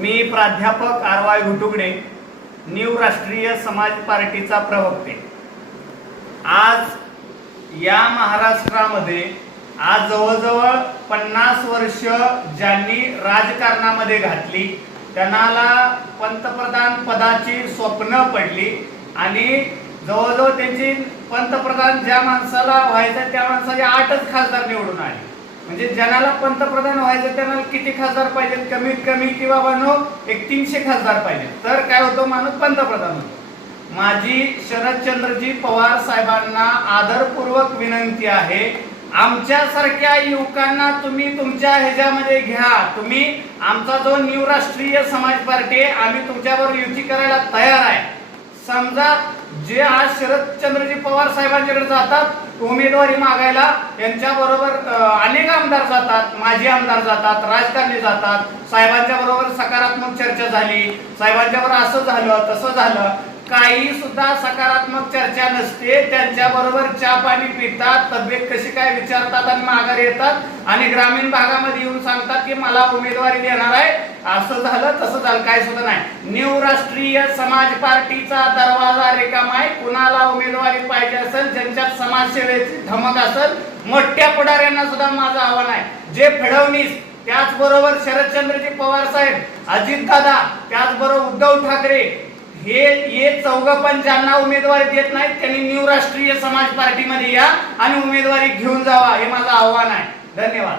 मी प्राध्यापक R Y घुटुगडे new राष्ट्रीय समाज पार्टीचा प्रवक्ते. आज या महाराष्ट्रामध्ये आज जवळजवळ पन्नास वर्ष ज्यांनी राजकारणामध्ये घातली त्यांना पंतप्रधान पदाची स्वप्न पडली आणि जवळजवळ त्यांची पंतप्रधान ज्या माणसाला व्हायचं त्या माणसाचे आठच खासदार निवडून आले. म्हणजे ज्याला पंतप्रधान व्हायचं त्यांना किती खासदार पाहिजेत? कमीत कमी किंवा बनो एक तीनशे खासदार पाहिजे तर काय होतो माणूस? पंतप्रधान होतो. माझी शरदचंद्रजी पवार साहेबांना आदरपूर्वक विनंती आहे आमच्यासारख्या युवकांना तुम्ही तुमच्या ह्याच्यामध्ये घ्या. तुम्ही आमचा जो न्यू राष्ट्रीय समाज पार्टी आहे आम्ही तुमच्यावर युती करायला तयार आहे. समजा जे आज शरदचंद्रजी पवार साहेबांच्याकडे जातात उमेदवारी मागायला यांच्या बरोबर अनेक आमदार जातात माजी आमदार जातात राजकारणी जातात. साहेबांच्या बरोबर सकारात्मक चर्चा झाली. साहेबांच्या बरोबर असं झालं तसं झालं. काही सुद्धा सकारात्मक चर्चा नसते. त्यांच्या बरोबर चहा पाणी पितात तब्येत कशी काय विचारतात आणि माघारी येतात आणि ग्रामीण भागामध्ये येऊन सांगतात की मला उमेदवारी देणार आहे असं झालं तसं झालं काय सुद्धा नाही. न्यू राष्ट्रीय समाज पार्टीचा दरवाजा रिकामा आहे कुणाला उमेदवारी पाहिजे असेल ज्यांच्यात समाजसेवेची धमक असेल मोठ्या पुढाऱ्यांना सुद्धा माझं आव्हान आहे. जे फडणवीस त्याचबरोबर शरदचंद्रजी पवार साहेब अजित दादा त्याचबरोबर उद्धव ठाकरे हे हे चौघ पण ज्यांना उमेदवारी देत नाहीत त्यांनी न्यू राष्ट्रीय समाज पार्टीमध्ये या आणि उमेदवारी घेऊन जावा हे माझं आव्हान आहे. धन्यवाद.